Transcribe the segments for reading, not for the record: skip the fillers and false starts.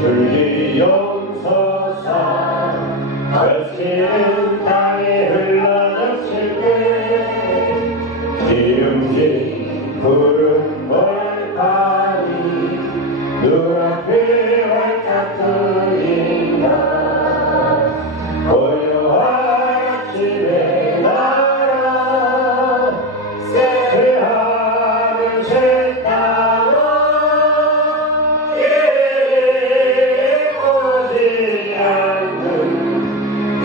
불기 용서산 거친 땅에 흘러넘칠 때 기름진 푸른 벌판이 눈앞에 활짝 트인다. 고요한 아침의 나라 새하늘 새 땅 예고지 않는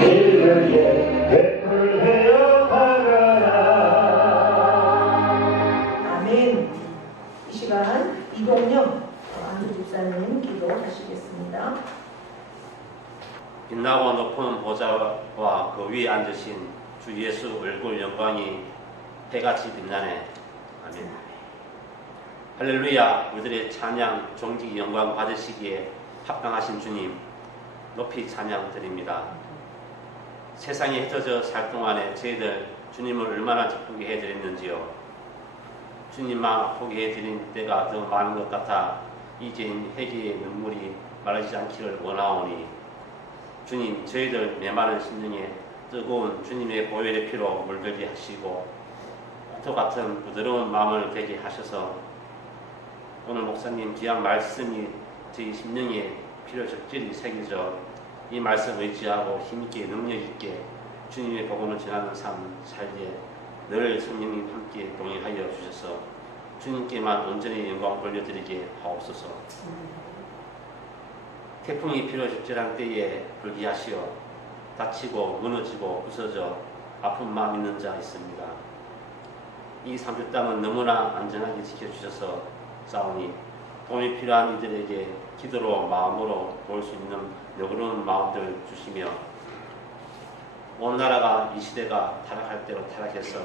인류에 베풀되어 가라. 아멘. 이 시간 이동영 안주 집사님 기도하시겠습니다. 빛나고 높은 보좌와 그 위에 앉으신 주 예수 얼굴 영광이 해같이 빛나네. 아멘. 할렐루야. 우리들의 찬양 종기 영광 받으시기에 합당하신 주님 높이 찬양 드립니다. 세상에 흩어져 살 동안에 저희들 주님을 얼마나 기쁘게 해드렸는지요. 주님만 포기해 드린 때가 더 많은 것 같아 이제는 회개의 눈물이 마르지 않기를 원하오니 주님, 저희들 메마른 심령에 뜨거운 주님의 보혈의 피로 물들게 하시고 옥토 같은 부드러운 마음을 되게 하셔서 오늘 목사님 귀한 말씀이 저희 심령에 피로 적절히 새겨져 이 말씀 의지하고 힘있게 능력있게 주님의 복음을 전하는 삶 살기에 늘 성령님 함께 동행하여 주셔서 주님께만 온전히 영광 돌려드리게 하옵소서. 태풍이 필요 적절한 때에 불기하시어 다치고 무너지고 부서져 아픈 마음 있는 자 있습니다. 이 상주 땅은 너무나 안전하게 지켜주셔서 싸우니 도움이 필요한 이들에게 기도로 마음으로 도울 수 있는 너그러운 마음들 주시며 온 나라가 이 시대가 타락할 대로 타락해서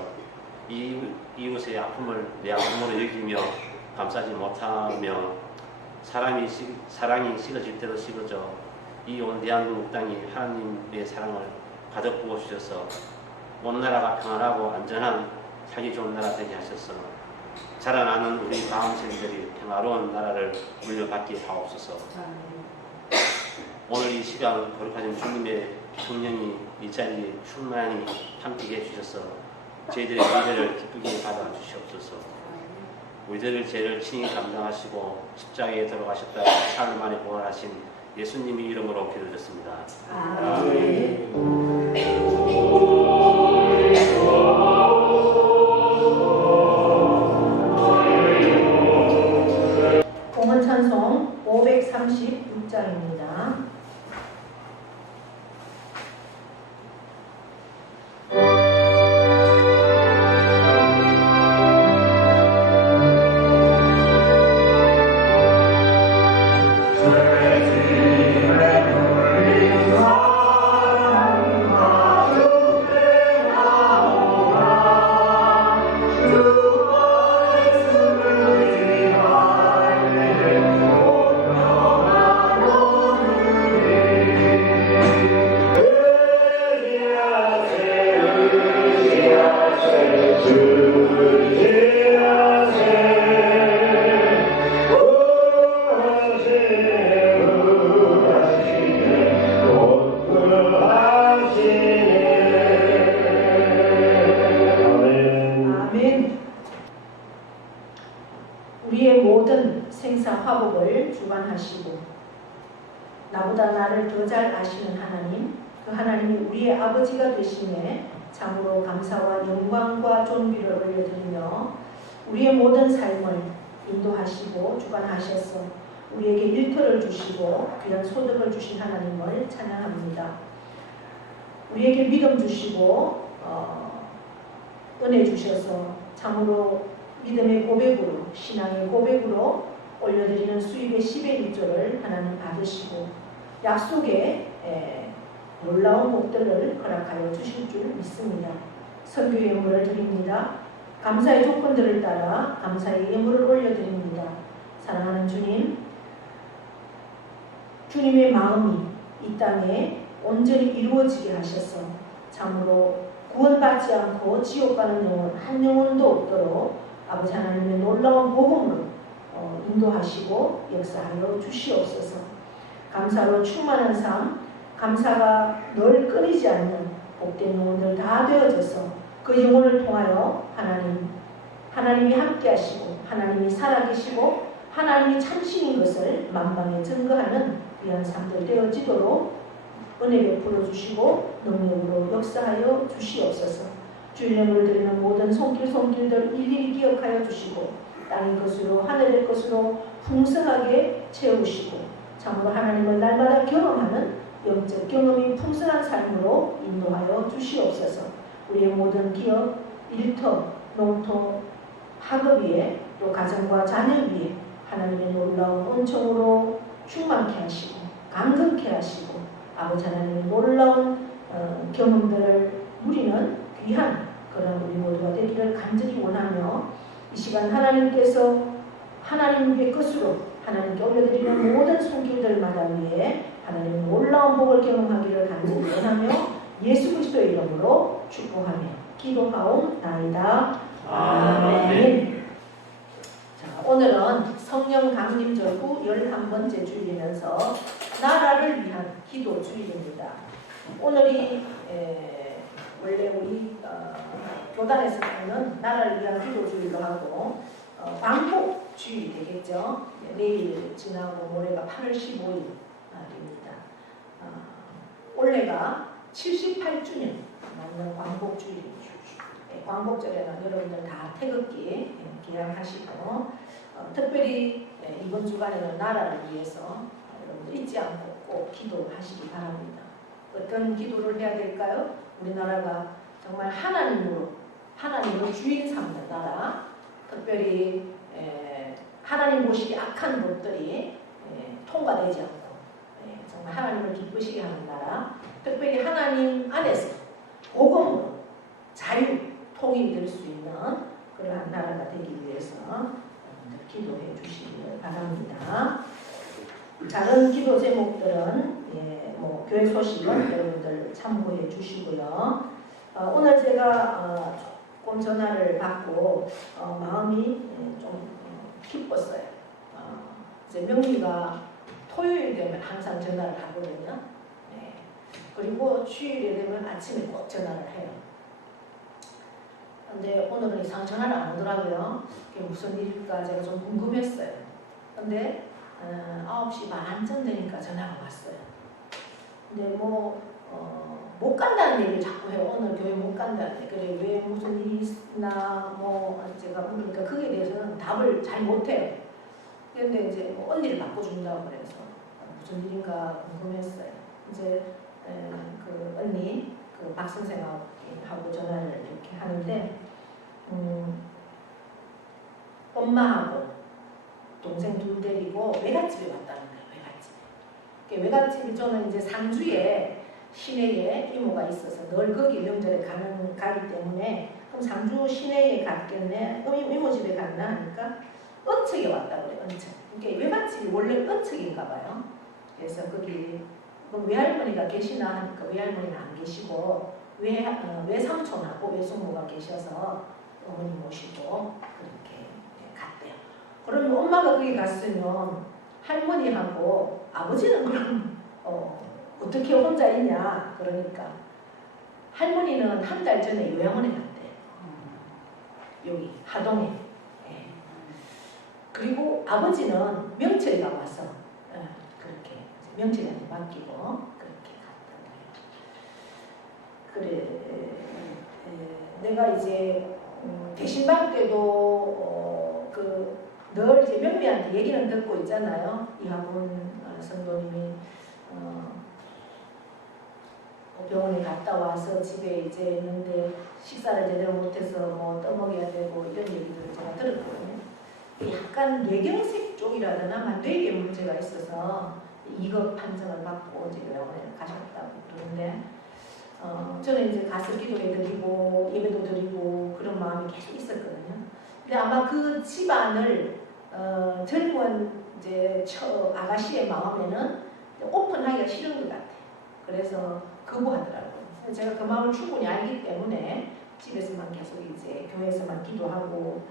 이웃의 아픔을 내 아픔으로 여기며 감싸지 못하며 사랑이 식어질 때도 식어져 이 온 대한민국 땅이 하나님의 사랑을 가득 부어주셔서 온 나라가 평안하고 안전한 살기 좋은 나라 되게 하셔서 자라나는 우리 다음 세대들이 평화로운 나라를 물려받게 하옵소서. 오늘 이 시간 거룩하신 주님의 성령이 이 자리에 충만히 함께 해주셔서 저희들의 예배를 기쁘게 받아 주시옵소서. 우리들의 죄를 친히 감당하시고 십자가에 들어가셨다가 사흘 만에 부활하신 예수님의 이름으로 기도드렸습니다. 아멘. 공헌 찬송 536장입니다. 우리의 모든 생사 화복을 주관하시고 나보다 나를 더 잘 아시는 하나님, 그 하나님이 우리의 아버지가 되심에 참으로 감사와 영광과 존귀를 올려드리며 우리의 모든 삶을 인도하시고 주관하셔서 우리에게 일터를 주시고 귀한 소득을 주신 하나님을 찬양합니다. 우리에게 믿음 주시고 은혜 주셔서 참으로 믿음의 고백으로 신앙의 고백으로 올려드리는 수입의 10의 1조를 하나님 받으시고 약속의 놀라운 복들을 허락하여 주실 줄 믿습니다. 선교 예물을 드립니다. 감사의 조건들을 따라 감사의 예물을 올려드립니다. 사랑하는 주님, 주님의 마음이 이 땅에 온전히 이루어지게 하셔서 참으로 구원받지 않고 지옥 가는 영혼 한 영혼도 없도록 아버지 하나님의 놀라운 복음으로 인도하시고 역사하여 주시옵소서. 감사로 충만한 삶, 감사가 늘 끊이지 않는 복된 영혼들 다 되어져서 그 영혼을 통하여 하나님이 함께하시고 하나님이 살아계시고 하나님이 참신인 것을 만방에 증거하는 귀한 삶들 되어지도록 은혜 베풀어 주시고 능력으로 역사하여 주시옵소서. 주일령을 드리는 모든 손길들 일일이 기억하여 주시고 땅의 것으로 하늘의 것으로 풍성하게 채우시고 참으로 하나님을 날마다 경험하는 영적 경험이 풍성한 삶으로 인도하여 주시옵소서. 우리의 모든 기업, 일터, 농토, 학업 위에 또 가정과 자녀 위에 하나님의 놀라운 은총으로 충만케 하시고 강건케 하시고 아버지 하나님의 놀라운 경험들을 누리는 귀한 그런 우리 모두가 되기를 간절히 원하며 이 시간 하나님께서 하나님의 것으로 하나님께 올려드리는 모든 손길들마다 위에 하나님의 놀라운 복을 경험하기를 간절히 원하며 예수 그리스도의 이름으로 축복하며 기도하옵나이다. 아멘. 자, 오늘은 성령 강림 절구 11번째 주일이면서 나라를 위한 기도 주일입니다. 오늘이 원래 우리 교단에서는 나라를 위한 기도 주일로 하고 광복 주일이 되겠죠. 내일 지나고 모레가 8월 15일 날입니다. 올해가 78주년 맞는 광복 주일입니다. 광복절에는 여러분들 다 태극기 기양하시고 특별히 이번 주간에는 나라를 위해서 여러분들 잊지 않고 꼭 기도하시기 바랍니다. 어떤 기도를 해야 될까요? 우리나라가 정말 하나님으로 주인 삼는 나라, 특별히 하나님 보시기 악한 법들이 통과되지 않고 정말 하나님을 기쁘시게 하는 나라, 특별히 하나님 안에서 복음으로 자유, 통일이 될 수 있는 그러한 나라가 되기 위해서 여러분들 기도해 주시기를 바랍니다. 다른 기도 제목들은 교회 소식은 여러분들 참고해 주시고요. 오늘 제가 조금 전화를 받고 마음이 좀 기뻤어요. 이제 명리가 토요일 되면 항상 전화를 하거든요. 그리고 주일에 되면 아침에 꼭 전화를 해요. 근데 오늘은 이상 전화를 안 오더라고요. 그게 무슨 일일까 제가 좀 궁금했어요. 근데 9시 반쯤 되니까 전화가 왔어요. 근데 못 간다는 얘기를 자꾸 해요. 오늘 교회 못 간다는 얘기. 그래 왜 무슨 일이 있나 제가 물으니까 그에 대해서는 답을 잘 못해요. 그런데 이제 언니를 바꿔준다고 그래서 무슨 일인가 궁금했어요. 이제 그 언니 박 선생하고 전화를 이렇게 하는데 엄마하고 동생 둘 데리고 외갓집에 왔다는 거예요. 외갓집이 저는 이제 상주에 시내에 이모가 있어서 늘 거기 명절에 가기 때문에 그럼 상주 시내에 갔겠네. 이모 집에 갔나 하니까 은척에 왔다고 그래요. 은척. 그러니까 외갓집이 원래 은척인가 봐요. 그래서 거기 외할머니가 계시나 하니까 외할머니는 안 계시고 외삼촌하고 외숙모가 계셔서 어머니 모시고 그렇게 갔대요. 그러면 엄마가 거기 갔으면 할머니하고 아버지는 그럼 어떻게 혼자 있냐. 그러니까 할머니는 한 달 전에 요양원에 갔대요. 여기 하동에. 그리고 아버지는 명철이가 와서 그렇게 명철이한테 맡기고 그렇게 갔다고요. 그래 내가 이제 대신방 때도 늘 이제 명미한테 얘기는 듣고 있잖아요. 이하분 성도님이 병원에 갔다 와서 집에 이제 있는데 식사를 제대로 못해서 떠먹여야 되고 이런 얘기들을 제가 들었거든요. 약간 뇌경색 쪽이라 하나 뇌에 문제가 있어서 2급 판정을 받고 이제 병원에 가셨다고 그러는데 저는 이제 가서 기도해드리고 예배도 드리고 그런 마음이 계속 있었거든요. 근데 아마 그 집안을 젊은 이제 아가씨의 마음에는 오픈하기가 싫은 것 같아요. 그래서 거부하더라고요. 제가 그 마음을 충분히 알기 때문에 집에서만 계속 이제 교회에서만 기도하고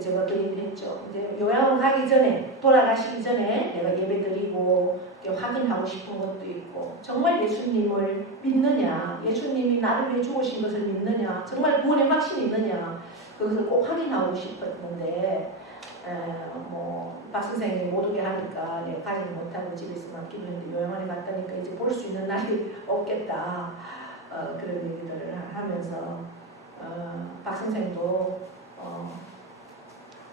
제가 그 얘기를 했죠. 이제 요양원 가기 전에 돌아가시기 전에 내가 예배 드리고 확인하고 싶은 것도 있고 정말 예수님을 믿느냐, 예수님이 나를 위해 죽으신 것을 믿느냐, 정말 구원의 확신이 있느냐 그것을 꼭 확인하고 싶었는데 박 선생님이 못 오게 하니까 내가 가지 못하고 집에서만 기도했는데 요양원에 갔다니까 이제 볼 수 있는 날이 없겠다. 그런 얘기들을 하면서 박 선생도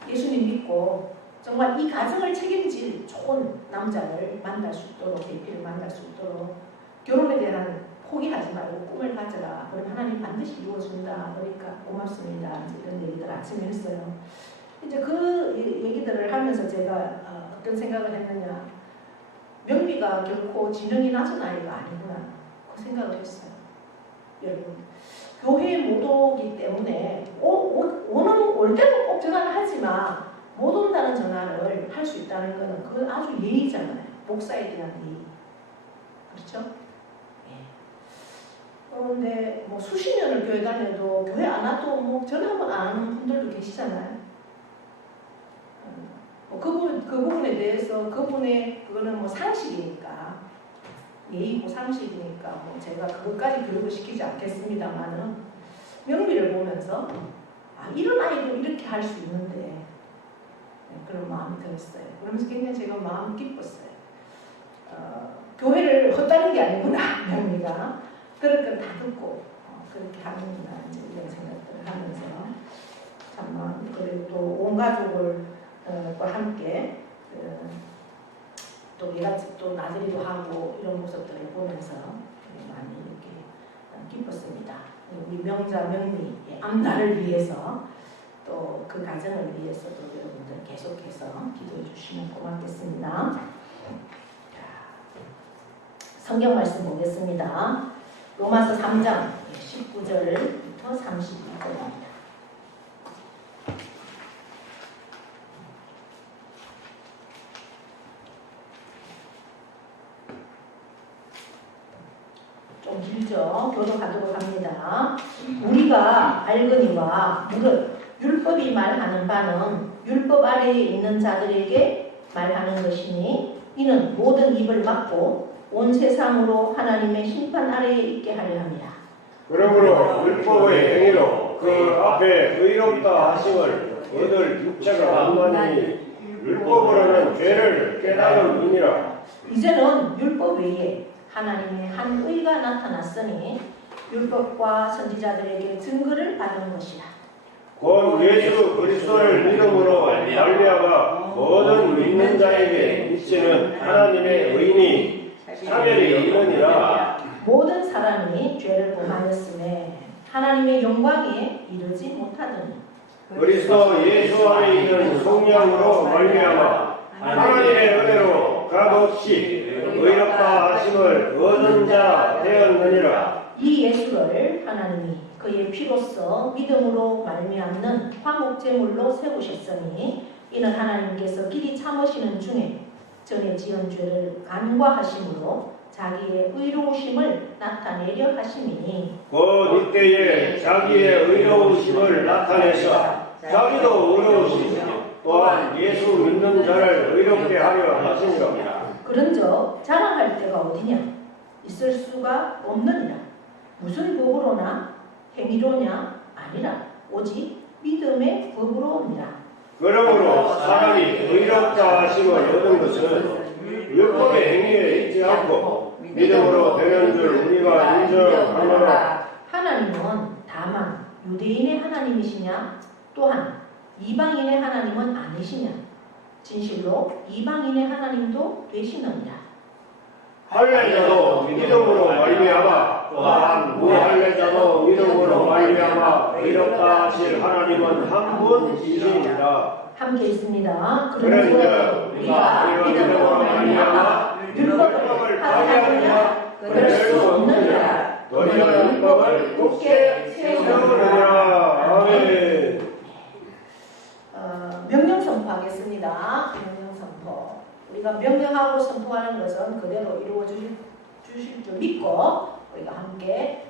예수님 믿고 정말 이 가정을 책임질 좋은 남자를 만날 수 있도록 대피를 만날 수 있도록 결혼에 대한 포기하지 말고 꿈을 가져라. 그럼 하나님 반드시 이루어준다. 그러니까 고맙습니다. 이런 얘기들 아침에 했어요. 이제 그 얘기들을 하면서 제가 어떤 생각을 했느냐. 명비가 결코 지능이 낮은 아이가 아니구나. 그 생각을 했어요. 여러분. 교회에 못 오기 때문에 올 때는 꼭 전화를 하지만 못 온다는 전화를 할 수 있다는 것은 그건 아주 예의잖아요. 목사에 대한 예의. 그렇죠? 그런데 뭐 수십 년을 교회 다녀도 교회 안 와도 뭐 전화 한번 안 하는 분들도 계시잖아요. 그 부분에 대해서 그거는 뭐 상식이니까 예의고 상식이니까 뭐 제가 그것까지 교육을 시키지 않겠습니다만은 명비를 보면서 이런 아이도 이렇게 할 수 있는데 그런 마음이 들었어요. 그러면서 굉장히 제가 마음이 기뻤어요. 교회를 헛다는 게 아니구나 명비가 그럴 건 다 듣고 그렇게 하는구나 이제 이런 생각들을 하면서 참 그리고 또 온 가족을 함께 또 예가집도 나들이도 하고 이런 모습들을 보면서 많이 이렇게 기뻤습니다. 우리 명자 명리의 앞날을 위해서 또 그 가정을 위해서도 여러분들 계속해서 기도해 주시면 고맙겠습니다. 성경 말씀 보겠습니다. 로마서 3장 19절부터 32절입니다. 좀 길죠? 교도가도록 합니다. 우리가 알거니와 무릇 율법이 말하는 바는 율법 아래에 있는 자들에게 말하는 것이니 이는 모든 입을 막고 온 세상으로 하나님의 심판 아래에 있게 하려 합니다. 그러므로 율법의 행위로 그 앞에 의롭다 하심을 얻을 육체가 없나니 율법으로는 죄를 깨달은 이니라. 이제는 율법 외에 하나님의 한 의가 나타났으니 율법과 선지자들에게 증거를 받은 것이라. 곧 예수 그리스도를 믿음으로 말미암아 모든 믿는 자에게 미치는 하나님의 의인이 사멸이 이르니라. 모든 사람이 죄를 범하였음에 하나님의 영광에 이르지 못하더니 그리스도 예수 안에 있는 성령으로 말미암아 하나님의 은혜로 값없이 의롭다 하심을 얻은 자 되었느니라. 이 예수를 하나님이 그의 피로써 믿음으로 말미암는 화목제물로 세우셨으니 이는 하나님께서 길이 참으시는 중에 전에 지은 죄를 간과하심으로 자기의 의로우심을 나타내려 하심이니 곧 이때에 자기의 의로우심을 나타내서 자기도 의로우시며 또한 예수 믿는 자를 의롭게 하려 하시니라. 그런즉 자랑할 데가 어디냐 있을 수가 없느니라. 무슨 법으로나 행위로냐 아니라 오직 믿음의 법으로니라. 그러므로 사람이 의롭다 하심을 얻은 것은 율법의 행위에 있지 않고 믿음으로 되는 줄 우리가 인정하노라. 하나님은 다만 유대인의 하나님이시냐 또한 이방인의 하나님은 아니시냐 진실로 이방인의 하나님도 되시느니라. 할례자도 믿음으로 말미암아 또한 무할례자도 믿음으로 말미암아 의롭다 하실 하나님은 한 분이시니라. 함께 있습니다. 그런즉 우리가 믿음으로 말미암아 율법을 파괴하느냐 그럴 수 없느니라. 너희가 율법을 굳게 세우느니라. 아멘. 명령 선포하겠습니다. 명령 선포. 우리가 명령하고 선포하는 것은 그대로 이루어 주실 줄 믿고 우리가 함께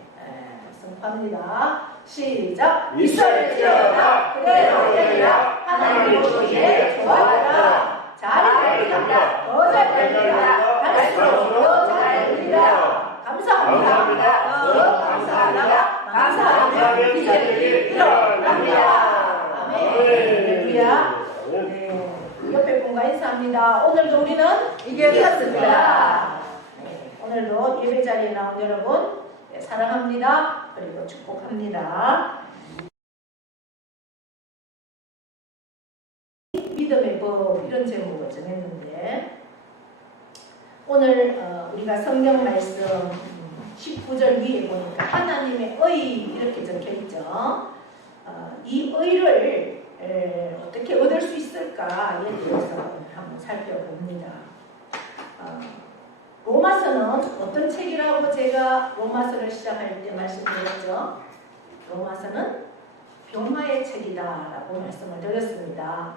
선포합니다. 시작. 있을지어다 그대로 되리라. 하나님 보시기에 좋아하라. 잘 되리라. 더 잘 되리라. 갈수록 더 잘 되리라. 감사합니다. 더 감사하라. 감사하면 이제들이 일어납니다. 아멘. 할렐루야. 네. 옆에 분과 인사합니다. 오늘도 우리는 이겼습니다. 네. 오늘도 예배 자리에 나온 여러분 네, 사랑합니다. 그리고 축복합니다. 믿음의 법 이런 제목을 정했는데 오늘 우리가 성경 말씀 19절 위에 보니까 하나님의 의 이렇게 적혀있죠. 이 의를 어떻게 얻을 수 있을까에 대해서 한번 살펴봅니다. 로마서는 어떤 책이라고 제가 로마서를 시작할 때 말씀드렸죠. 로마서는 변화의 책이다라고 말씀을 드렸습니다.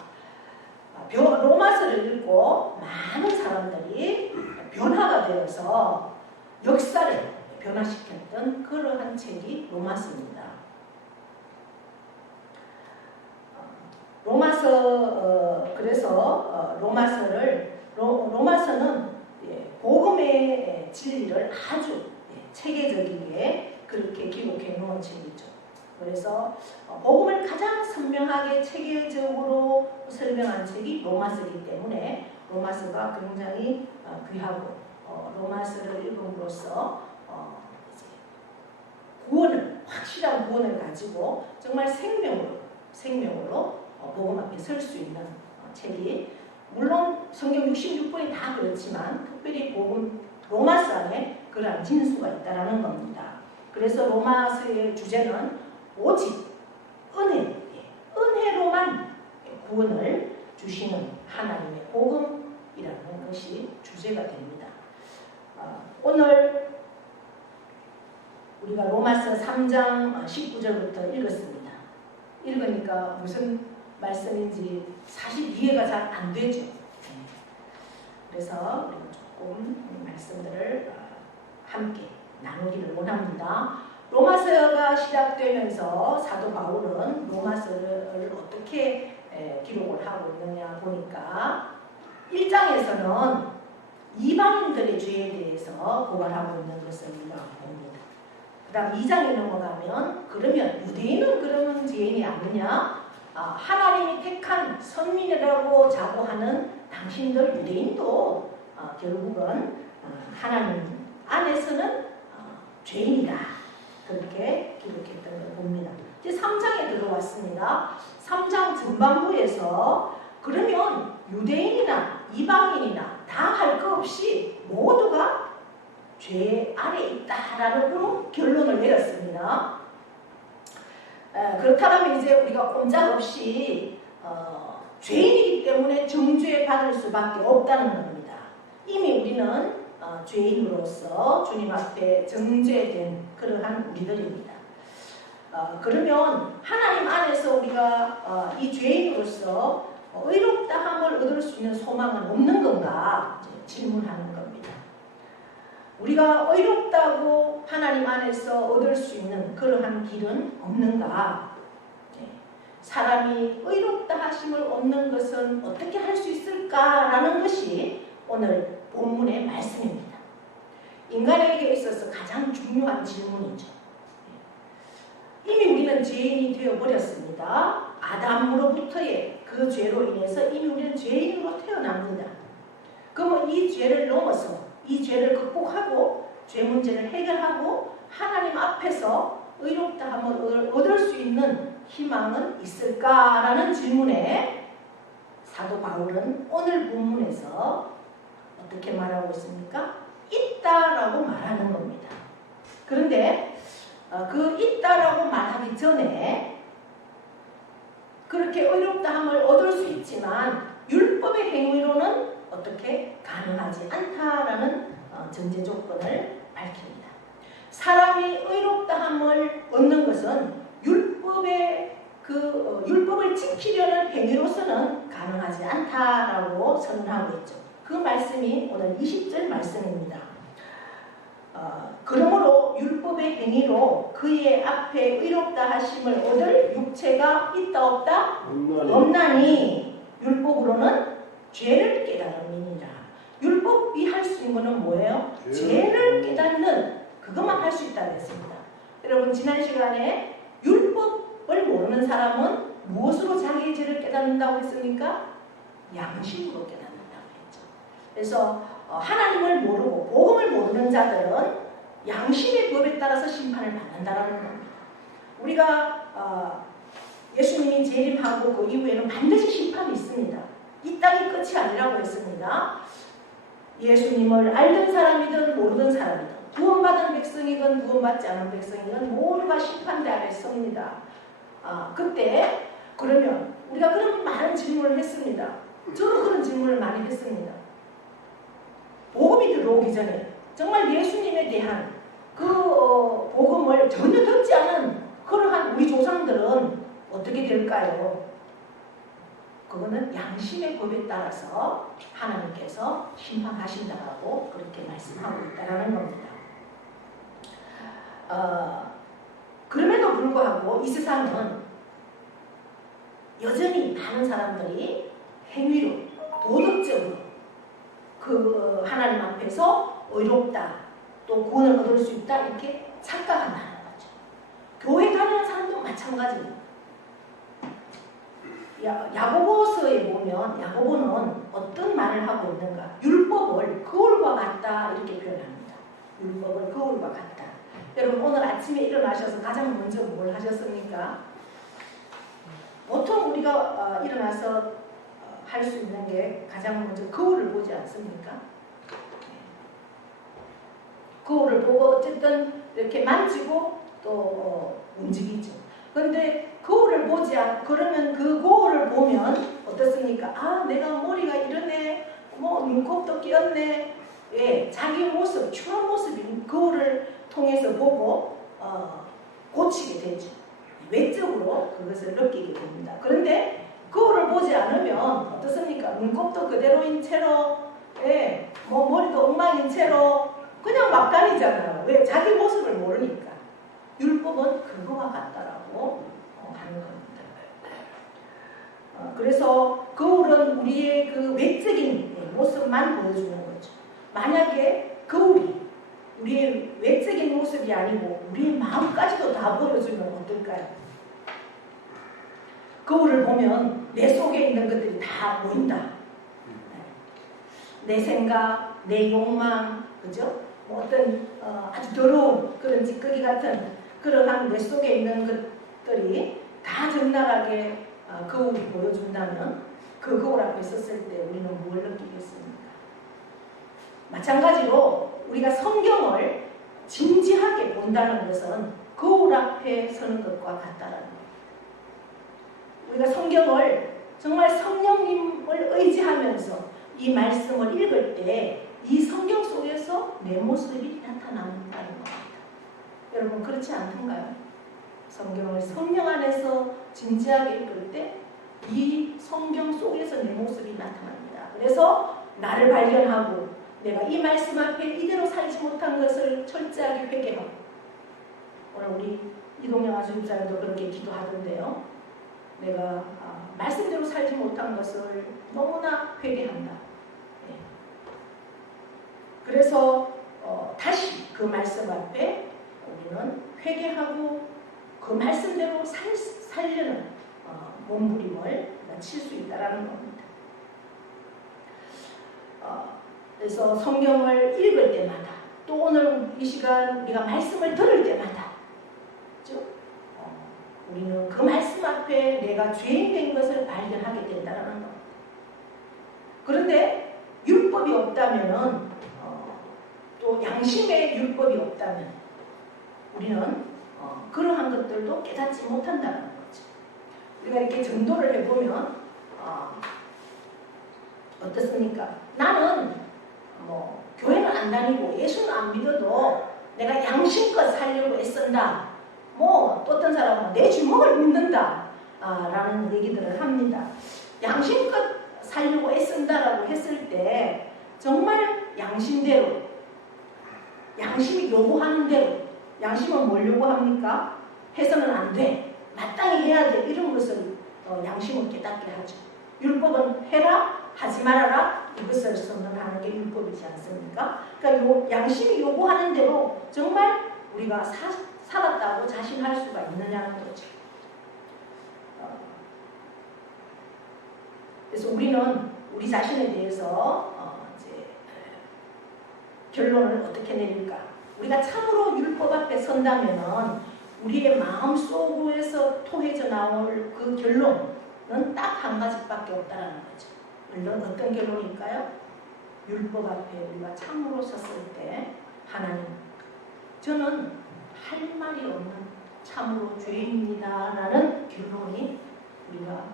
로마서를 읽고 많은 사람들이 변화가 되어서 역사를 변화시켰던 그러한 책이 로마서입니다. 그래서 로마서는 복음의 진리를 아주 체계적이게 그렇게 기록해 놓은 책이죠. 그래서 복음을 가장 선명하게 체계적으로 설명한 책이 로마서이기 때문에 로마서가 굉장히 귀하고 로마서를 읽음으로써 구원을 확실한 구원을 가지고 정말 생명으로 복음 앞에 설 수 있는 책이 물론 성경 66권이 다 그렇지만 특별히 로마서 안에 그러한 진수가 있다라는 겁니다. 그래서 로마서의 주제는 오직 은혜로만 구원을 주시는 하나님의 복음이라는 것이 주제가 됩니다. 오늘 우리가 로마서 3장 19절부터 읽었습니다. 읽으니까 무슨 말씀인지 사실 이해가 잘 안 되죠. 그래서 우리가 조금 말씀들을 함께 나누기를 원합니다. 로마서가 시작되면서 사도 바울은 로마서를 어떻게 기록을 하고 있느냐 보니까 1장에서는 이방인들의 죄에 대해서 고발하고 있는 것을 우리가 봅니다. 그 다음 2장에 넘어가면 그러면 유대인은 그러면 죄인이 아니냐? 하나님이 택한 선민이라고 자부하는 당신들 유대인도 결국은 하나님 안에서는 죄인이다. 그렇게 기록했던 걸 봅니다. 이제 3장에 들어왔습니다. 3장 전반부에서 그러면 유대인이나 이방인이나 다 할 것 없이 모두가 죄 아래 있다라는 그런 결론을 내렸습니다. 그렇다면 이제 우리가 꼼짝없이 죄인이기 때문에 정죄 받을 수밖에 없다는 겁니다. 이미 우리는 죄인으로서 주님 앞에 정죄된 그러한 우리들입니다. 그러면 하나님 안에서 우리가 이 죄인으로서 의롭다함을 얻을 수 있는 소망은 없는 건가 질문하는 겁니다. 우리가 의롭다고 하나님 안에서 얻을 수 있는 그러한 길은 없는가? 사람이 의롭다 하심을 얻는 것은 어떻게 할 수 있을까라는 것이 오늘 본문의 말씀입니다. 인간에게 있어서 가장 중요한 질문이죠. 이미 우리는 죄인이 되어버렸습니다. 아담으로부터의 그 죄로 인해서 이미 우리는 죄인으로 태어납니다. 그러면 이 죄를 넘어서 이 죄를 극복하고 죄 문제를 해결하고 하나님 앞에서 의롭다함을 얻을 수 있는 희망은 있을까라는 질문에 사도 바울은 오늘 본문에서 어떻게 말하고 있습니까? 있다라고 말하는 겁니다. 그런데 그 있다라고 말하기 전에 그렇게 의롭다함을 얻을 수 있지만 율법의 행위로는 어떻게 가능하지 않다라는 전제 조건을 밝힙니다. 사람이 의롭다함을 얻는 것은 율법을 지키려는 행위로서는 가능하지 않다라고 선언하고 있죠. 그 말씀이 오늘 20절 말씀입니다. 그러므로 율법의 행위로 그의 앞에 의롭다 하심을 얻을 육체가 있다 없다? 없나니 율법으로는 죄를 깨달음이니라. 율법이 할 수 있는 것은 뭐예요? 죄를 깨닫는 그것만 할 수 있다고 했습니다. 여러분 지난 시간에 율법을 모르는 사람은 무엇으로 자기의 죄를 깨닫는다고 했습니까? 양심으로 깨닫는다고 했죠. 그래서 하나님을 모르고 복음을 모르는 자들은 양심의 법에 따라서 심판을 받는다는 겁니다. 우리가 예수님이 재림하고 그 이후에는 반드시 심판이 있습니다. 이 땅이 끝이 아니라고 했습니다. 예수님을 알던 사람이든 모르던 사람이든 구원받은 백성이든 구원받지 않은 백성이든 모두가 심판대 아래 섭니다. 그때 그러면 우리가 그런 많은 질문을 했습니다. 저는 그런 질문을 많이 했습니다. 복음이 들어오기 전에 정말 예수님에 대한 그 복음을 전혀 듣지 않은 그러한 우리 조상들은 어떻게 될까요? 그거는 양심의 법에 따라서 하나님께서 심판하신다고 그렇게 말씀하고 있다는 겁니다. 그럼에도 불구하고 이 세상은 여전히 많은 사람들이 행위로 도덕적으로 그 하나님 앞에서 의롭다 또 구원을 얻을 수 있다 이렇게 착각한다는 거죠. 교회 다니는 사람도 마찬가지입니다. 야고보서에 보면 야고보는 어떤 말을 하고 있는가? 율법을 거울과 같다 이렇게 표현합니다. 율법을 거울과 같다. 여러분 오늘 아침에 일어나셔서 가장 먼저 뭘 하셨습니까? 보통 우리가 일어나서 할 수 있는 게 가장 먼저 거울을 보지 않습니까? 거울을 보고 어쨌든 이렇게 만지고 또 움직이죠. 그런데 거울을 보지 그러면 그 거울을 보면 어떻습니까? 아 내가 머리가 이러네, 뭐 눈곱도 끼었네. 예, 자기 모습, 추한 모습이 거울을 통해서 보고 고치게 되죠. 외적으로 그것을 느끼게 됩니다. 그런데 거울을 보지 않으면 어떻습니까? 눈곱도 그대로인 채로, 예, 뭐 머리도 엉망인 채로 그냥 막간이잖아요. 왜? 자기 모습을 모르니까. 율법은 그거와 같다라고 하는 겁니다. 그래서 거울은 우리의 그 외적인 모습만 보여주는 거죠. 만약에 거울이 우리의 외적인 모습이 아니고 우리의 마음까지도 다 보여주면 어떨까요? 거울을 보면 내 속에 있는 것들이 다 보인다. 내 생각, 내 욕망, 그죠? 뭐 어떤 아주 더러운 그런 찌꺼기 같은 그러한 내 속에 있는 것들이 다 적나라하게 거울이 보여준다면 그 거울 앞에 섰을 때 우리는 뭘 느끼겠습니까? 마찬가지로 우리가 성경을 진지하게 본다는 것은 거울 앞에 서는 것과 같다는 겁니다. 우리가 성경을 정말 성령님을 의지하면서 이 말씀을 읽을 때 이 성경 속에서 내 모습이 나타난다는 겁니다. 여러분 그렇지 않던가요? 성경을 성령 안에서 진지하게 읽을 때 이 성경 속에서 내 모습이 나타납니다. 그래서 나를 발견하고 내가 이 말씀 앞에 이대로 살지 못한 것을 철저하게 회개하고 오늘 우리 이동영 아주입자님도 그렇게 기도하던데요. 내가 말씀대로 살지 못한 것을 너무나 회개한다. 그래서 다시 그 말씀 앞에 우리는 회개하고 그 말씀대로 살려는 몸부림을 칠 수 있다는 겁니다. 그래서 성경을 읽을 때마다 또 오늘 이 시간 우리가 말씀을 들을 때마다 우리는 그 말씀 앞에 내가 죄인된 것을 발견하게 된다는 겁니다. 그런데 율법이 없다면 또 양심의 율법이 없다면 우리는 그러한 것들도 깨닫지 못한다는 거죠. 우리가 이렇게 전도를 해보면 어떻습니까? 나는 뭐 교회는 안 다니고 예수는 안 믿어도 내가 양심껏 살려고 애쓴다. 뭐 또 어떤 사람은 내 주먹을 믿는다 라는 얘기들을 합니다. 양심껏 살려고 애쓴다라고 했을 때 정말 양심대로 양심이 요구하는 대로. 양심은 뭘 요구합니까? 해서는 안 돼. 마땅히 해야 돼. 이런 것을 양심은 깨닫게 하죠. 율법은 해라, 하지 말아라. 이것을 선언하는 게 율법이지 않습니까? 그러니까 양심이 요구하는 대로 정말 우리가 살았다고 자신할 수가 있느냐는 거죠. 그래서 우리는 우리 자신에 대해서 이제 결론을 어떻게 내릴까? 우리가 참으로 율법 앞에 선다면은 우리의 마음속에서 토해져 나올 그 결론은 딱 한 가지밖에 없다라는 거죠. 물론 어떤 결론일까요? 율법 앞에 우리가 참으로 섰을 때 하나님, 저는 할 말이 없는 참으로 죄인입니다라는 결론이 우리가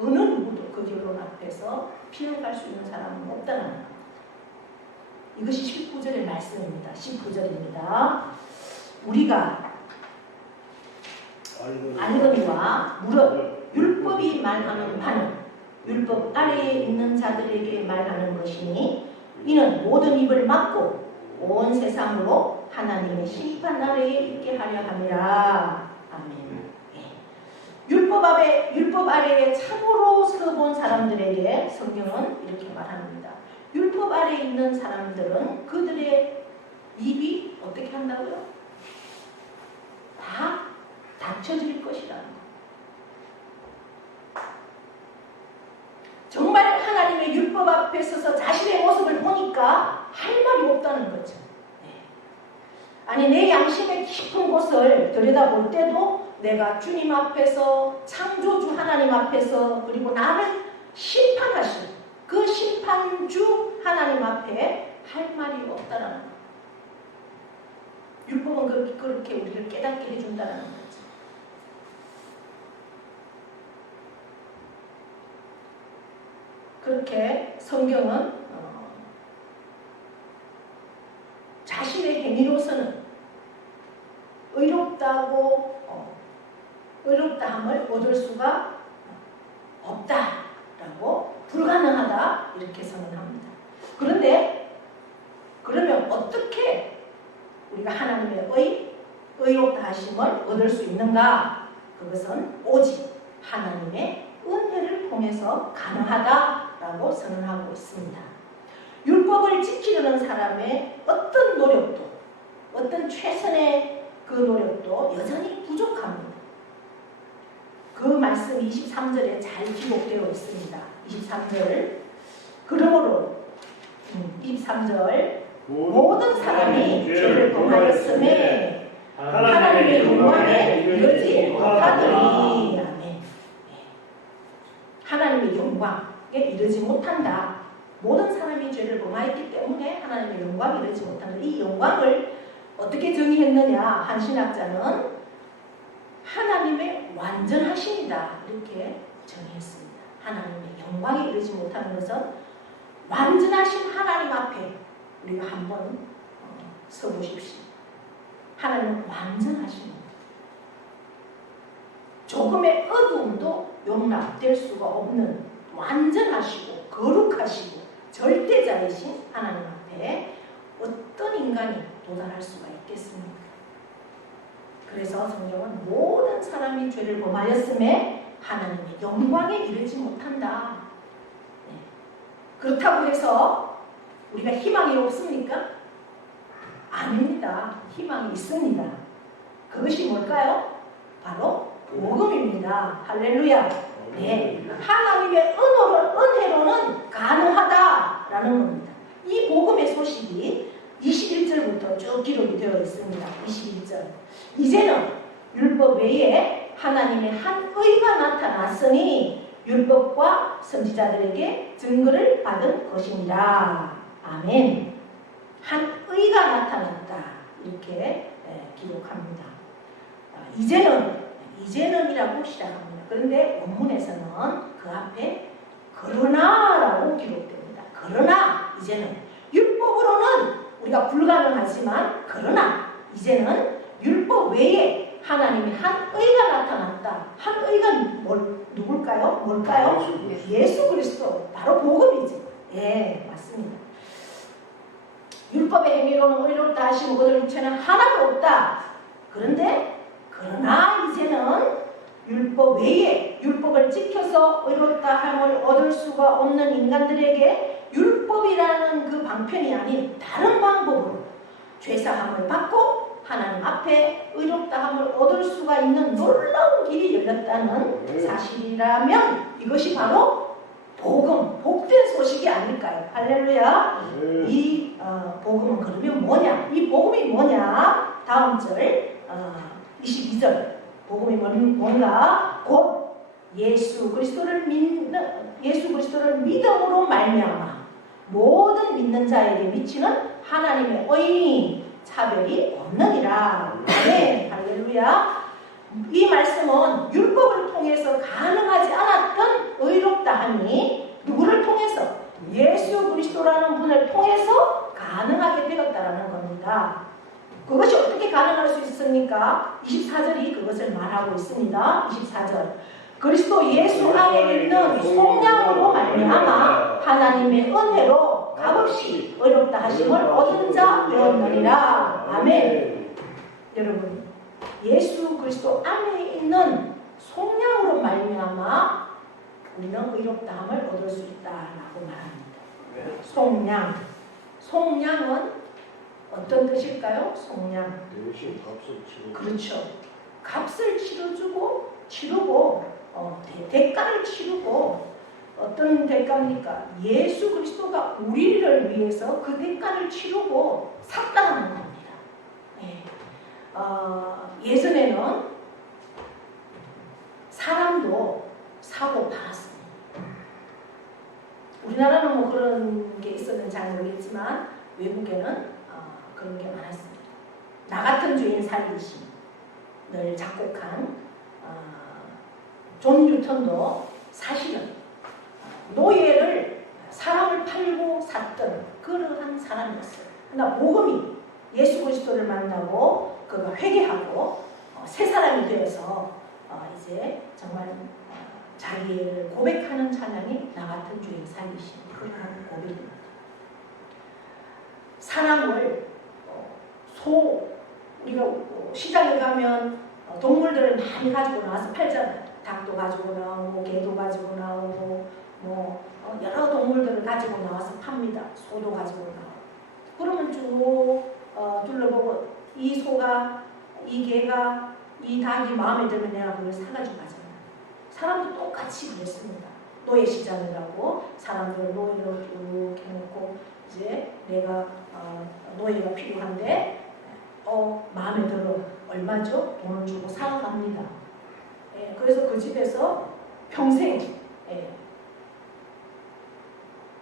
어느 누구도 그 결론 앞에서 피해갈 수 있는 사람은 없다는 겁니다. 이것이 19절의 말씀입니다. 19절입니다. 우리가 알거니와 무릇 율법이 말하는 바는 율법 아래에 있는 자들에게 말하는 것이니 이는 모든 입을 막고 온 세상으로 하나님의 심판 아래에 있게 하려 함이라. 아멘. 율법 아래에 참으로 서본 사람들에게 성경은 이렇게 말합니다. 율법 아래에 있는 사람들은 그들의 입이 어떻게 한다고요? 다 닫혀질 것이라는 거. 정말 하나님의 율법 앞에 서서 자신의 모습을 보니까 할 말이 없다는 거죠. 아니, 내 양심의 깊은 곳을 들여다볼 때도 내가 주님 앞에서, 창조주 하나님 앞에서, 그리고 나를 심판하신 그 심판주 하나님 앞에 할 말이 없다라는 거예요. 율법은 그렇게 우리를 깨닫게 해준다는 거죠. 그렇게 성경은 자신의 행위로서는 의롭다함을 얻을 수가 없다라고, 불가능하다 이렇게 선언합니다. 그런데 그러면 어떻게 우리가 하나님의 의롭다 하심을 얻을 수 있는가? 그것은 오직 하나님의 은혜를 통해서 가능하다라고 선언하고 있습니다. 율법을 지키려는 사람의 어떤 노력도, 어떤 최선의 그 노력도 여전히 부족합니다. 그 말씀 23절에 잘 기록되어 있습니다. 23절. 그러므로 23절 모든 사람이 죄를 범하였음에 하나님의 영광에 이르지 못하더니. 아멘. 하나님의 영광에 이르지 못한다. 모든 사람이 죄를 범하였기 때문에 하나님의 영광에 이르지 못한다. 이 영광을 어떻게 정의했느냐? 한 신학자는 하나님의 완전하심이다 이렇게 정의했습니다. 하나님의 영광에 이르지 못하는 것은 완전하신 하나님 앞에 우리가 한번 서보십시오. 하나님은 완전하십니다. 조금의 어두움도 용납될 수가 없는 완전하시고 거룩하시고 절대자이신 하나님 앞에 어떤 인간이 도달할 수가 있겠습니까? 그래서 성경은 모든 사람이 죄를 범하였음에 하나님의 영광에 이르지 못한다. 그렇다고 해서 우리가 희망이 없습니까? 아닙니다. 희망이 있습니다. 그것이 뭘까요? 바로 복음입니다. 할렐루야. 네, 하나님의 은혜로는 가능하다라는 겁니다. 이 복음의 소식이 21절부터 쭉 기록이 되어 있습니다. 21절. 이제는 율법 외에 하나님의 한 의가 나타났으니 율법과 선지자들에게 증거를 받은 것입니다. 아멘. 한 의가 나타났다. 이렇게 기록합니다. 이제는이라고 시작합니다. 그런데 원문에서는 그 앞에 그러나라고 기록됩니다. 그러나 이제는 율법으로는 우리가 불가능하지만 그러나 이제는 율법 외에 하나님의 한 의가 나타났다. 한 의가 누굴까요? 뭘까요? 예수 그리스도. 바로 복음이죠. 예, 맞습니다. 율법의 행위로는 의롭다 하시고 얻을 육체는 하나도 없다. 그러나 이제는 율법 외에 율법을 지켜서 의롭다 함을 얻을 수가 없는 인간들에게 율법이라는 그 방편이 아닌 다른 방법으로 죄사함을 받고 하나님 앞에 의롭다 함을 얻을 수가 있는 놀라운 길이 열렸다는 사실이라면 이것이 바로 복음, 복된 소식이 아닐까요? 할렐루야. 이 복음은 그러면 뭐냐? 이 복음이 뭐냐? 다음 절 22절 복음이 뭔가? 곧 예수 그리스도를 믿음으로 말미암아 모든 믿는 자에게 미치는 하나님의 의인이 차별이 없느니라. 아멘. 할렐루야. 이 말씀은 율법을 통해서 가능하지 않았던 의롭다함이 누구를 통해서? 예수 그리스도라는 분을 통해서 가능하게 되었다라는 겁니다. 그것이 어떻게 가능할 수 있습니까? 24절이 그것을 말하고 있습니다. 24절. 그리스도 예수 안에 있는 속량으로 말미암아 하나님의 은혜로 값없이 의롭다 하심을 얻은 자 되었느니라. 아멘. 여러분, 예수 그리스도 안에 있는 속량으로 말미암아 우리는 의롭다함을 얻을 수 있다라고 말합니다. 속량. 속량은 어떤 뜻일까요? 속량. 대신 값을 치르고. 그렇죠. 값을 치르고 대가를 치르고 어떤 대가입니까? 예수 그리스도가 우리를 위해서 그 대가를 치르고 샀다는 겁니다. 네. 예전에는 사람도 사고 팔았습니다. 우리나라는 뭐 그런 게 있었는지 잘 모르겠지만 외국에는 그런 게 많았습니다. 나 같은 죄인 살리심 늘 작곡한 존 뉴턴도 사실은 노예를 사람을 팔고 샀던 그러한 사람이었어요. 그러나 복음이 예수 그리스도를 만나고 그가 회개하고 새 사람이 되어서 이제 정말 자기를 고백하는 찬양이 나 같은 죄인 살리심 그러한 고백입니다. 사람을 우리가 시장에 가면 동물들을 많이 가지고 나와서 팔잖아요. 닭도 가지고 나오고 개도 가지고 나오고 여러 동물들을 가지고 나와서 팝니다. 소도 가지고 나오고. 그러면 쭉 둘러보고 이 소가 이 개가 이 닭이 마음에 들면 내가 그걸 사가지고 가잖아요. 사람도 똑같이 그랬습니다. 노예 시장이라고 사람들을 노예로 쭉 해놓고 이제 내가 노예가 필요한데 마음에 들어 얼마죠? 돈을 주고 사갑니다. 그래서 그 집에서 평생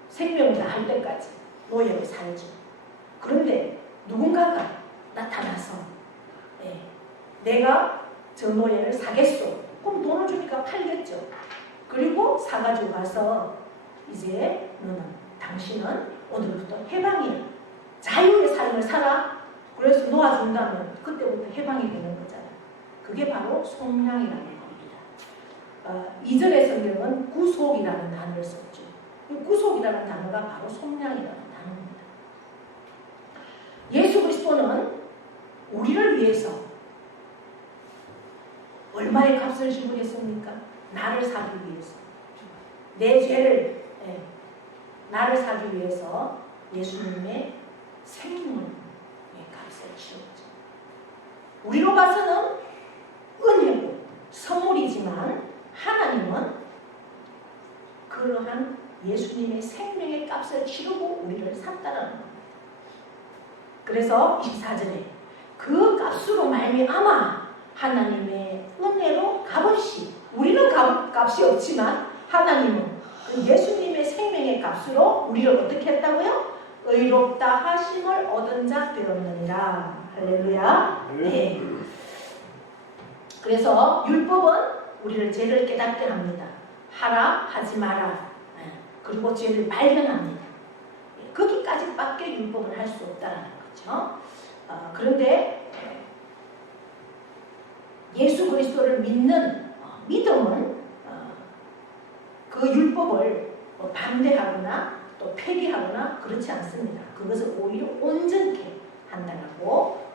생명을 다할 때까지 노예로 살죠. 그런데 누군가가 나타나서 내가 저 노예를 사겠소. 그럼 돈을 주니까 팔겠죠. 그리고 사가지고 가서 이제 당신은 오늘부터 해방이야. 자유의 삶을 살아. 그래서 놓아준다면 그때부터 해방이 되는 거잖아요. 그게 바로 속량이라는 겁니다. 2절의 성경은 구속이라는 단어를 썼죠. 구속이라는 단어가 바로 속량이라는 단어입니다. 예수 그리스도는 우리를 위해서 얼마의 값을 지불했습니까? 나를 사기 위해서. 내 죄를 나를 사기 위해서 예수님의 생명의 값을 치렀죠. 우리로 봐서는 은혜고 선물이지만 하나님은 그러한 예수님의 생명의 값을 치르고 우리를 샀다라는 겁니다. 그래서 24절에 그 값으로 말미암아 하나님의 은혜로 값없이 우리는 값이 없지만 하나님은 그 예수님의 생명의 값으로 우리를 어떻게 했다고요? 의롭다 하심을 얻은 자 되었느니라. 할렐루야. 네. 그래서 율법은 우리를 죄를 깨닫게 합니다. 하라 하지 마라. 그리고 죄를 발견합니다. 거기까지밖에 율법을 할 수 없다는 거죠. 그런데 예수 그리스도를 믿는 믿음은 그 율법을 반대하거나 또 폐기하거나 그렇지 않습니다. 그 그것을 오히려 온전케 한다라고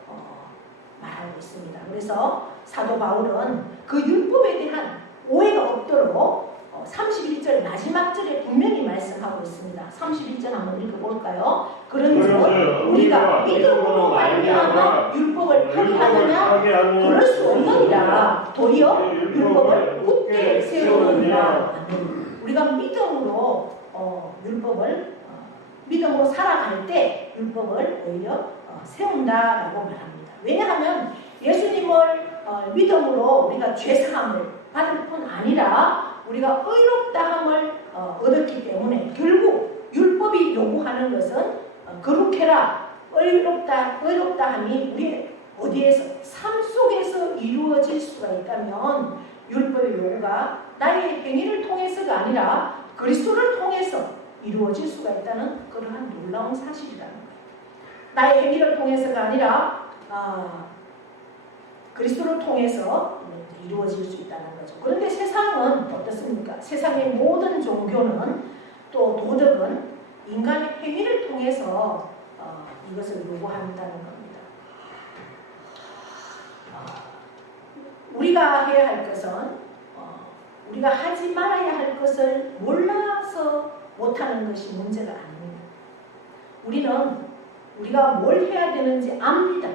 말하고 있습니다. 그래서 사도 바울은 그 율법에 대한 오해가 없도록 31절 마지막 절에 분명히 말씀하고 있습니다. 31절 한번 읽어볼까요? 그런즉 우리가 믿음으로 말미암아 율법을 파괴하느냐 그럴 수 없느니라. 도리어 율법을 굳게 세우느니라. 우리가 믿음으로 믿음으로 살아갈 때 율법을 오히려 세운다라고 말합니다. 왜냐하면 예수님을 믿음으로 우리가 죄사함을 받을 뿐 아니라 우리가 의롭다함을 얻었기 때문에 결국 율법이 요구하는 것은 거룩해라, 의롭다함이 우리 어디에서 삶 속에서 이루어질 수가 있다면 율법의 요구가 나의 행위를 통해서가 아니라 그리스도를 통해서 이루어질 수가 있다는 그러한 놀라운 사실이라는 거예요. 나의 행위를 통해서가 아니라 그리스도를 통해서 이루어질 수 있다는 거죠. 그런데 세상은 어떻습니까? 세상의 모든 종교는 또 도덕은 인간의 행위를 통해서 이것을 요구한다는 겁니다. 우리가 해야 할 것은 우리가 하지 말아야 할 것을 몰라서 못하는 것이 문제가 아닙니다. 우리가 뭘 해야 되는지 압니다.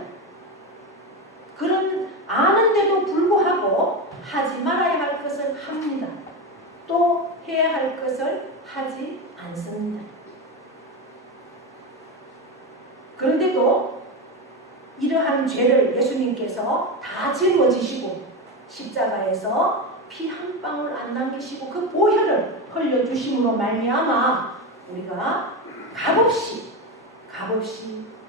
그런 아는데도 불구하고 하지 말아야 할 것을 합니다. 또 해야 할 것을 하지 않습니다. 그런데도 이러한 죄를 예수님께서 다 짊어지시고 십자가에서 피 한 방울 안 남기시고 그 보혈을 흘려주심으로 말미암아 우리가 값없이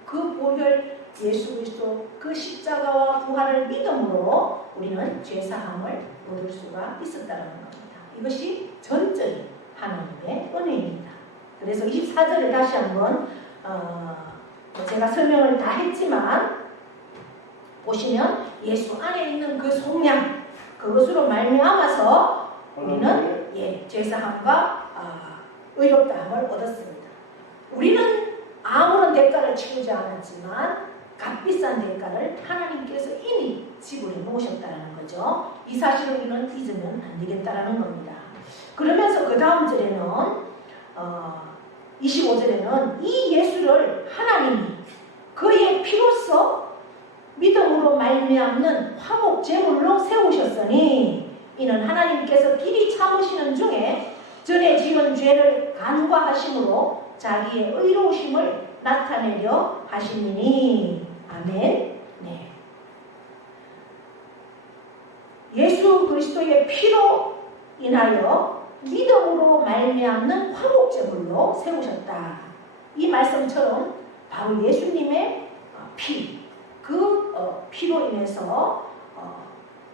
그 보혈 예수 그리스도 그 십자가와 부활을 믿음으로 우리는 죄사함을 얻을 수가 있었다는 겁니다. 이것이 전적인 하나님의 은혜입니다. 그래서 24절에 다시 한번 제가 설명을 다 했지만 보시면 예수 안에 있는 그 속량 그것으로 말미암아서 우리는 죄사함과 의롭다함을 얻었습니다. 우리는 아무런 대가를 치르지 않았지만 값비싼 대가를 하나님께서 이미 지불해 놓으셨다는 거죠. 이 사실을 우리는 잊으면 안 되겠다는 겁니다. 그러면서 그 다음 절에는 25절에는 이 예수를 하나님이 그의 피로써 믿음으로 말미암는 화목 제물로 세우셨으니 이는 하나님께서 길이 참으시는 중에 전에 지은 죄를 간과하심으로 자기의 의로우심을 나타내려 하시니 아멘. 네. 예수 그리스도의 피로 인하여 믿음으로 말미암는 화목제물로 세우셨다. 이 말씀처럼 바로 예수님의 그 피로 인해서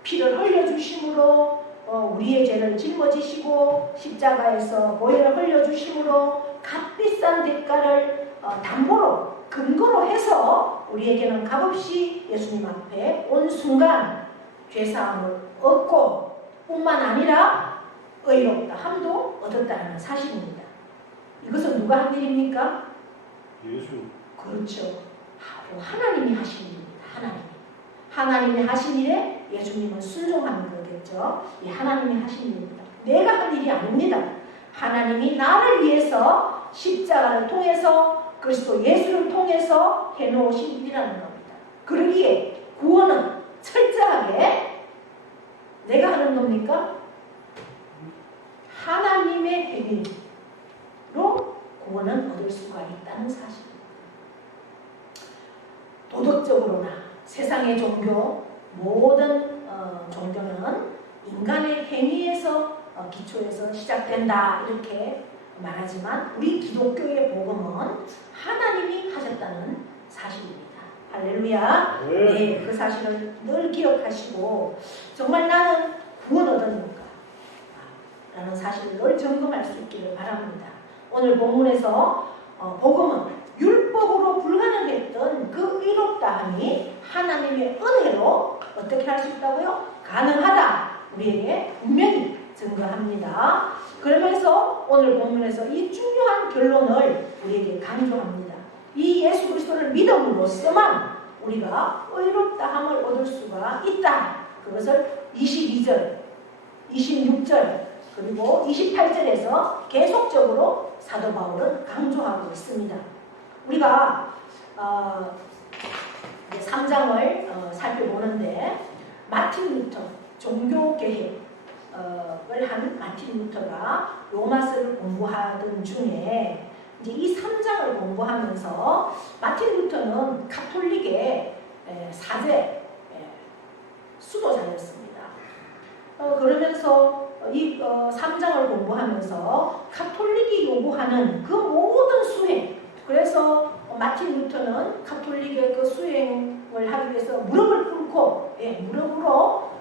피를 흘려주심으로 우리의 죄를 짊어지시고 십자가에서 보혈을 흘려주심으로 값비싼 대가를 담보로 근거로 해서 우리에게는 값없이 예수님 앞에 온 순간 죄사함을 얻고 뿐만 아니라 의롭다 함도 얻었다는 사실입니다. 이것은 누가 한 일입니까? 예수. 그렇죠. 바로 하나님이 하신 일입니다. 하나님이 하신 일에 예수님은 순종하는 거겠죠. 이 하나님이 하신 일입니다. 내가 한 일이 아닙니다. 하나님이 나를 위해서 십자가를 통해서 그리스도 예수를 통해서 해놓으신 일이라는 겁니다. 그러기에 구원은 철저하게 내가 하는 겁니까? 하나님의 행위로 구원은 얻을 수가 있다는 사실입니다. 도덕적으로나 세상의 종교, 모든 종교는 인간의 행위에서 기초에서 시작된다 이렇게 말하지만 우리 기독교의 복음은 하나님이 하셨다는 사실입니다. 할렐루야. 네, 그 사실을 늘 기억하시고 정말 나는 구원 얻었는가 라는 사실을 늘 점검할 수 있기를 바랍니다. 오늘 본문에서 복음은 율법으로 불가능했던 그 의롭다함이 하나님의 은혜로 어떻게 할 수 있다고요? 가능하다. 우리에게 분명히 증거합니다. 그러면서 오늘 본문에서 이 중요한 결론을 우리에게 강조합니다. 이 예수 그리스도를 믿음으로써만 우리가 의롭다함을 얻을 수가 있다. 그것을 22절, 26절 그리고 28절에서 계속적으로 사도 바울은 강조하고 있습니다. 우리가 3장을 살펴보는데 마틴 루터 종교개혁을 한 마틴 루터가 로마서를 공부하던 중에 이제 이 3장을 공부하면서 마틴 루터는 가톨릭의 사제 수도자였습니다. 그러면서 이 3장을 공부하면서 가톨릭이 요구하는 그 모든 수행, 그래서 마틴 루터는 가톨릭의 그 수행을 하기 위해서 무릎을 꿇고 무릎으로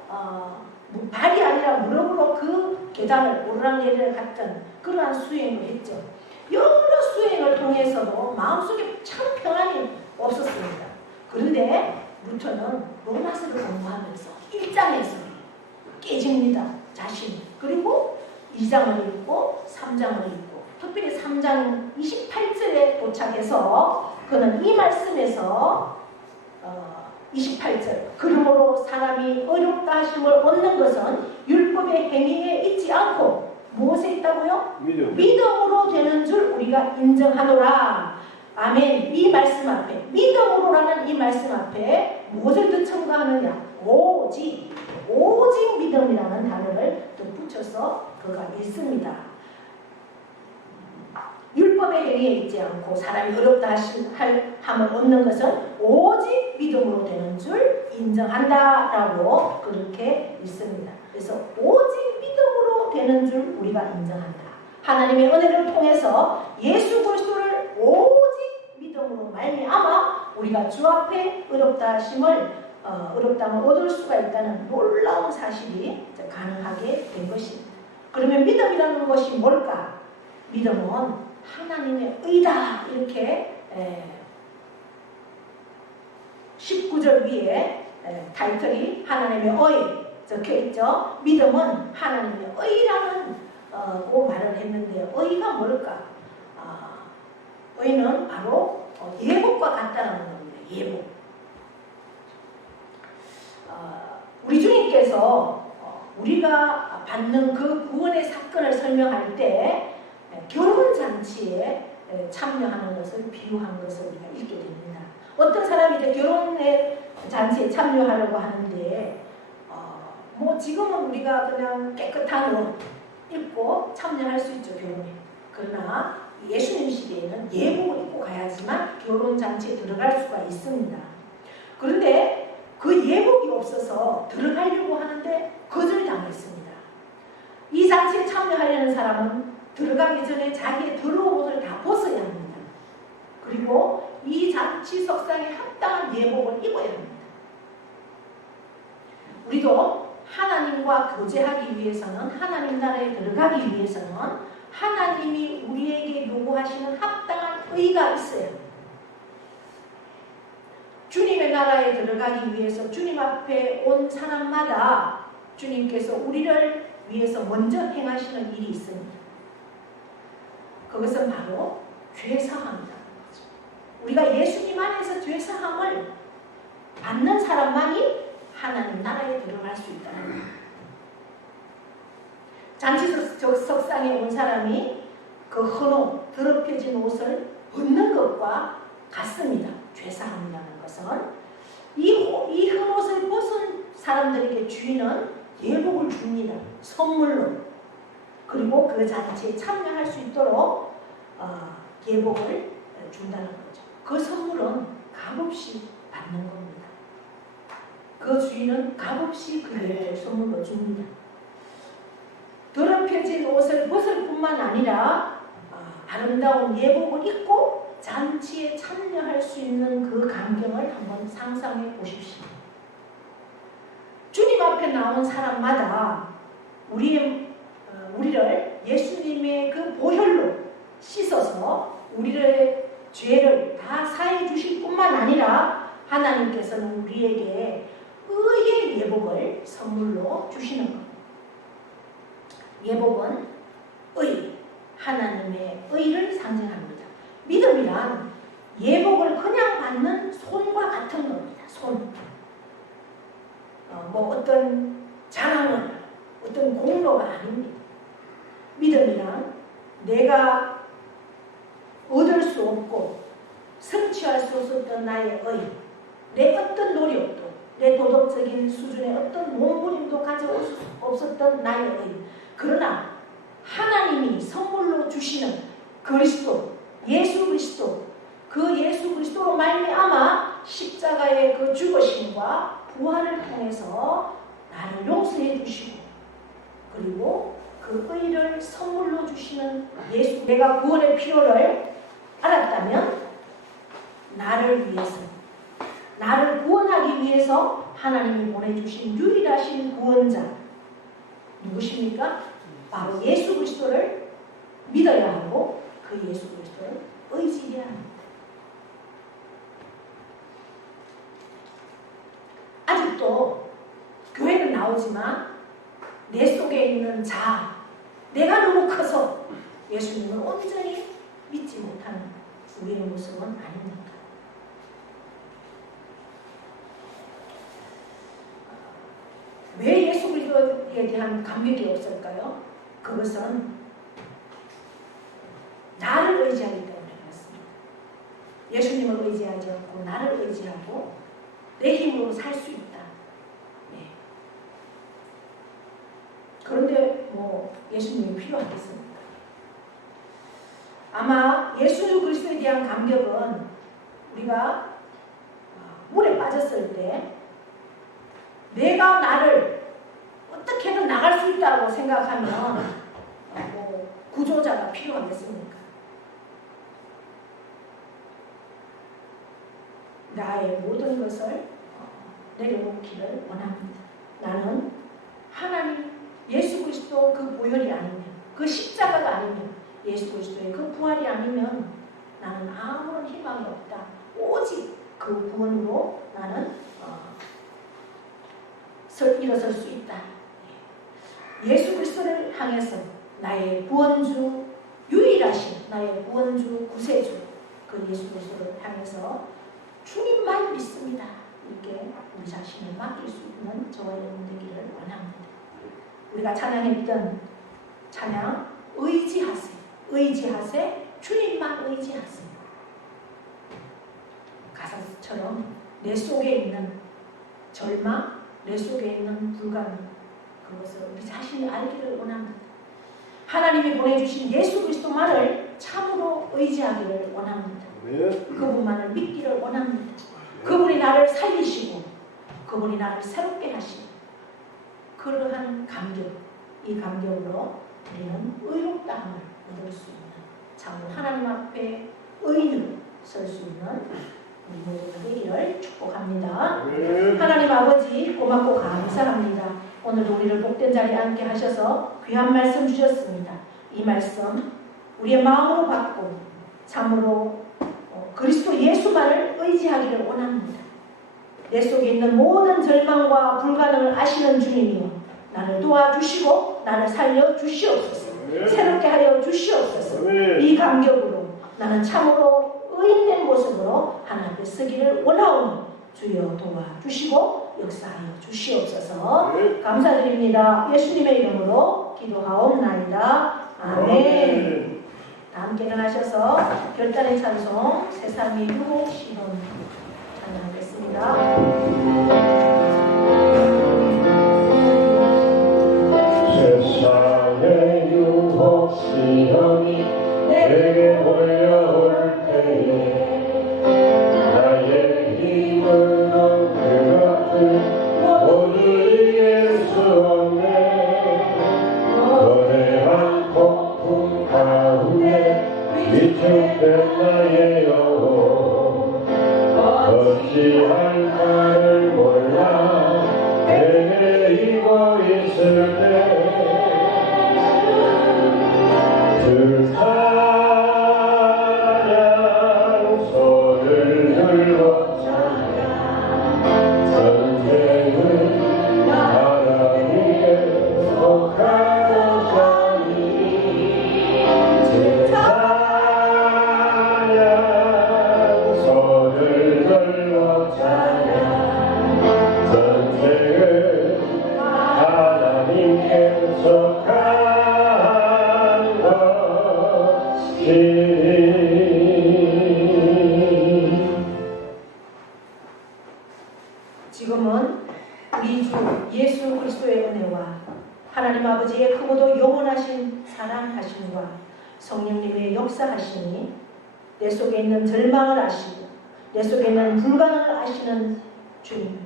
발이 아니라 무릎으로 그 계단을 오르락내리락 갔던 그러한 수행을 했죠. 여러 수행을 통해서도 마음속에 참 평안이 없었습니다. 그런데 루터는 로마서를 공부하면서 1장에서 깨집니다. 자신이. 그리고 2장을 읽고 3장을 읽고 특별히 3장 28절에 도착해서 그는 이 말씀에서 28절 그러므로 사람이 어렵다 하심을 얻는 것은 율법의 행위에 있지 않고 무엇에 있다고요? 믿음으로 되는 줄 우리가 인정하노라. 아멘. 이 말씀 앞에 믿음으로라는 이 말씀 앞에 무엇을 더 첨가하느냐? 오직 믿음이라는 단어를 더 붙여서 그가 읽습니다. 율법의 행위에 있지 않고 사람이 어렵다 함을 얻는 것은 오직 믿음으로 되는 줄 인정한다라고 그렇게 읽습니다. 그래서 오직 믿음으로 되는 줄 우리가 인정한다. 하나님의 은혜를 통해서 예수 그리스도를 오직 믿음으로 말미암아 우리가 주 앞에 어렵다함을 얻을 수가 있다는 놀라운 사실이 가능하게 된 것입니다. 그러면 믿음이라는 것이 뭘까? 믿음은 하나님의 의다. 이렇게 19절 위에 타이틀이 하나님의 의 적혀있죠. 믿음은 하나님의 의라는 말을 했는데요. 의가 뭘까? 의는 바로 예복과 같다는 겁니다. 예복. 우리 주님께서 우리가 받는 그 구원의 사건을 설명할 때 결혼잔치에 참여하는 것을 비유한 것을 우리가 읽게 됩니다. 어떤 사람이 이제 결혼의 잔치에 참여하려고 하는데 지금은 우리가 그냥 깨끗한 옷 입고 참여할 수 있죠, 결혼에. 그러나 예수님 시대에는 예복을 입고 가야지만 결혼잔치에 들어갈 수가 있습니다. 그런데 그 예복이 없어서 들어가려고 하는데 거절당했습니다. 이 잔치에 참여하려는 사람은 들어가기 전에 자기의 더러운 옷을 다 벗어야 합니다. 그리고 이 잔치 석상에 합당한 예복을 입어야 합니다. 우리도 하나님과 교제하기 위해서는, 하나님 나라에 들어가기 위해서는 하나님이 우리에게 요구하시는 합당한 의가 있어야 합니다. 주님의 나라에 들어가기 위해서 주님 앞에 온 사람마다 주님께서 우리를 위해서 먼저 행하시는 일이 있습니다. 그것은 바로 죄사함이라는 거죠. 우리가 예수님 안에서 죄사함을 받는 사람만이 하나님 나라에 들어갈 수 있다는 거예요. 잔치 석상에 온 사람이 그 헌옷, 더럽혀진 옷을 벗는 것과 같습니다. 죄사함이라는 것은 이 헌옷을 벗은 사람들에게 주인은 예복을 줍니다. 선물로. 그리고 그 잔치에 참여할 수 있도록 예복을 준다는 거죠. 그 선물은 값없이 받는 겁니다. 그 주인은 값없이 그 예복을 선물로 줍니다. 더럽혀진 옷을 벗을 뿐만 아니라 아름다운 예복을 입고 잔치에 참여할 수 있는 그 광경을 한번 상상해 보십시오. 주님 앞에 나온 사람마다 우리를 예수님의 그 보혈로 씻어서 우리의 죄를 다 사해 주실 뿐만 아니라 하나님께서는 우리에게 의의 예복을 선물로 주시는 겁니다. 예복은 의, 하나님의 의를 상징합니다. 믿음이란 예복을 그냥 받는 손과 같은 겁니다. 손. 뭐 어떤 자랑은 어떤 공로가 아닙니다. 믿음이란 내가 얻을 수 없고 성취할 수 없었던 나의 의, 내 어떤 노력도, 내 도덕적인 수준의 어떤 몸부림도 가져올 수 없었던 나의 의, 그러나 하나님이 선물로 주시는 그리스도, 예수 그리스도, 그 예수 그리스도로 말미암아 십자가의 그 죽으심과 부활을 통해서 나를 용서해 주시고, 그리고 그 의를 선물로 주시는 예수, 내가 구원의 필요를 알았다면 나를 위해서, 나를 구원하기 위해서 하나님이 보내주신 유일하신 구원자 누구십니까? 바로 예수 그리스도를 믿어야 하고 그 예수 그리스도를 의지해야 합니다. 아직도 교회는 나오지만 내 속에 있는 자아, 내가 너무 커서 예수님을 온전히 믿지 못하는 우리의 모습은 아닙니까? 왜 예수 그리스도에 대한 감격이 없을까요? 그것은 나를 의지하기 때문에 그렇습니다. 예수님을 의지하지 않고 나를 의지하고 내 힘으로 살 수 있다. 네. 그런데 뭐 예수님이 필요하겠습니까? 아마 예수 그리스도에 대한 감격은 우리가 물에 빠졌을 때 내가 나를 어떻게든 나갈 수 있다고 생각하면 뭐 구조자가 필요하겠습니까? 나의 모든 것을 내려놓기를 원합니다. 나는 하나님 예수 그리스도 그 보혈이 아니면, 그 십자가가 아니면, 예수 그리스도의 그 부활이 아니면 나는 아무런 희망이 없다. 오직 그 구원으로 나는 일어설 수 있다. 예수 그리스도를 향해서 나의 구원주, 유일하신 나의 구원주, 구세주, 그 예수 그리스도를 향해서 주님만 믿습니다. 이렇게 우리 자신을 맡길 수 있는 저와 여러분 되기를 원합니다. 우리가 찬양했던 찬양, 의지하세, 의지하세, 주님만 의지하세. 가사처럼 내 속에 있는 절망, 내 속에 있는 불가능, 그것을 우리 자신이 알기를 원합니다. 하나님이 보내주신 예수 그리스도만을 참으로 의지하기를 원합니다. 그분만을 믿기를 원합니다. 그분이 나를 살리시고 그분이 나를 새롭게 하시고, 그러한 감격, 이 감격으로 우리는 의롭다함을 얻을 수 있는, 참으로 하나님 앞에 의인으로 설 수 있는 우리 모두가 되기를 축복합니다. 하나님 아버지 고맙고 감사합니다. 오늘도 우리를 복된 자리에 앉게 하셔서 귀한 말씀 주셨습니다. 이 말씀 우리의 마음으로 받고 참으로 그리스도 예수만을 의지하기를 원합니다. 내 속에 있는 모든 절망과 불가능을 아시는 주님이여, 나를 도와주시고 나를 살려주시옵소서. 새롭게 하여 주시옵소서. 이 감격으로 나는 참으로 의인된 모습으로 하나님 앞에 서기를 원하오니 주여 도와주시고 역사하여 주시옵소서. 감사드립니다. 예수님의 이름으로 기도하옵나이다. 아멘. 다 함께 일어나셔서 결단의 찬송 세상의 유혹 시험 찬양하겠습니다. 세상의 유혹 시험이 내게 몰려올 때에 나의 힘은 그 같은 모두 이길 수 없네. 거대한 폭풍 가운데 위축된 나의 영혼, 어찌할까를 몰라 헤매이고 있을 때 그 찬양 손을 들고 전쟁은 하나님께 속하는 자니 그 찬양 지금은 우리 주 예수 그리스도의 은혜와 하나님 아버지의 크고도 영원하신 사랑하심과 성령님의 역사하심이 내 속에 있는 절망을 아시고 내 속에 있는 불가능을 아시는 주님,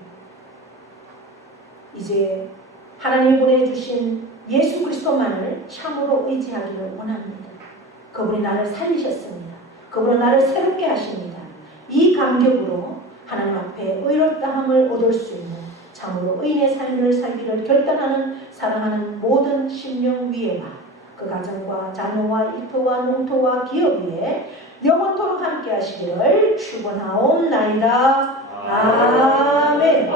이제 하나님이 보내주신 예수 그리스도만을 참으로 의지하기를 원합니다. 그분이 나를 살리셨습니다. 그분은 나를 새롭게 하십니다. 이 감격으로 하나님 앞에 의롭다함을 얻을 수 있는 참으로 의인의 삶을 살기를 결단하는 사랑하는 모든 심령 위에와 그 가정과 자녀와 일터와 농토와 기업 위에 영원토록 함께 하시기를 축원하옵나이다. 아멘.